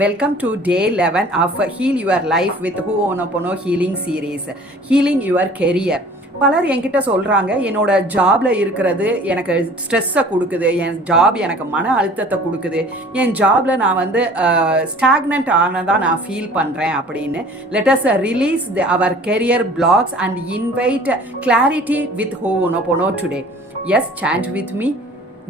Welcome to day 11 of Heal Your Life with Ho'oponopono Healing Series. Healing Your Career. பலர் என்கிட்ட சொல்கிறாங்க, என்னோட ஜாபில் இருக்கிறது எனக்கு ஸ்ட்ரெஸ்ஸை கொடுக்குது, என் ஜாப் எனக்கு மன அழுத்தத்தை கொடுக்குது, என் ஜாபில் நான் வந்து ஸ்டாக்னன்ட் ஆனதாக நான் ஃபீல் பண்ணுறேன் அப்படின்னு. Let us release our career blocks and invite clarity with Ho'oponopono today. Yes, chant with me.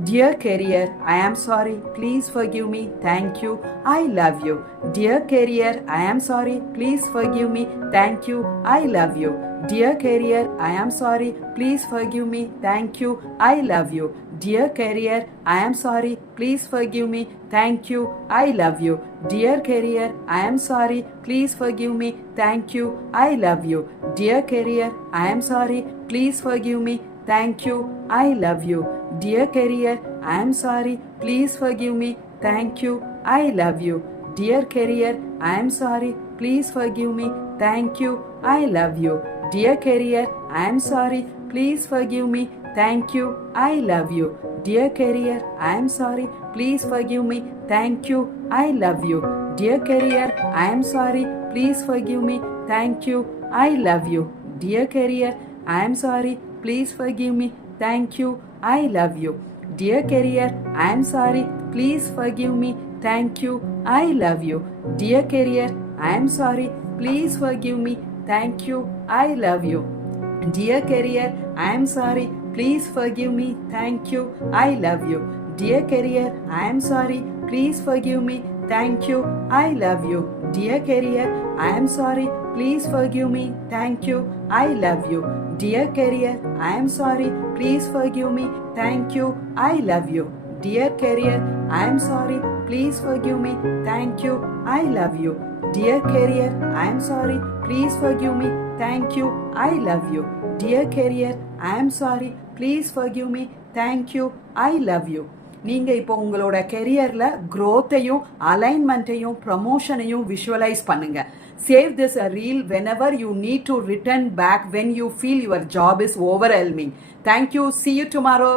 Dear career, I am sorry, please forgive me, thank you, I love you. Dear career, I am sorry, please forgive me, thank you, I love you. Dear career, I am sorry, please forgive me, thank you, I love you. Dear career, I am sorry, please forgive me, thank you, I love you. Dear career, I am sorry, please forgive me, thank you, I love you. Dear career, I am sorry, please forgive me, thank you, I love you. Dear career, I am sorry, please forgive me, thank you, I love you. Dear career, I am sorry, please forgive me, thank you, I love you. Dear career, I am sorry, please forgive me, thank you, I love you. Dear career, I am sorry, please forgive me, thank you, I love you. Dear career, I am sorry, please forgive me, thank you, I love you. Dear career, I am sorry, please forgive me, thank you, I love you. Dear career, I am sorry, please forgive me, thank you, I love you. Dear career, I am sorry, please forgive me, thank you, I love you. Dear career, I am sorry, please forgive me, thank you, I love you. Dear career, I am sorry, please forgive me, thank you, I love you. Dear career, I am sorry, please forgive me, thank you, I love you. Dear career, I am sorry, please forgive me, thank you, I love you. Dear career, I am sorry, please forgive me, thank you, I love you. Dear career, I am sorry, please forgive me, thank you, I love you. Dear career, I am sorry, please forgive me, thank you, I love you. நீங்கள் இப்போ உங்களோட கெரியரில் க்ரோத்தையும் அலைன்மெண்ட்டையும் ப்ரமோஷனையும் visualise பண்ணுங்கள். Save this a reel whenever you need to return back when you feel your job is overwhelming. Thank you. See you tomorrow.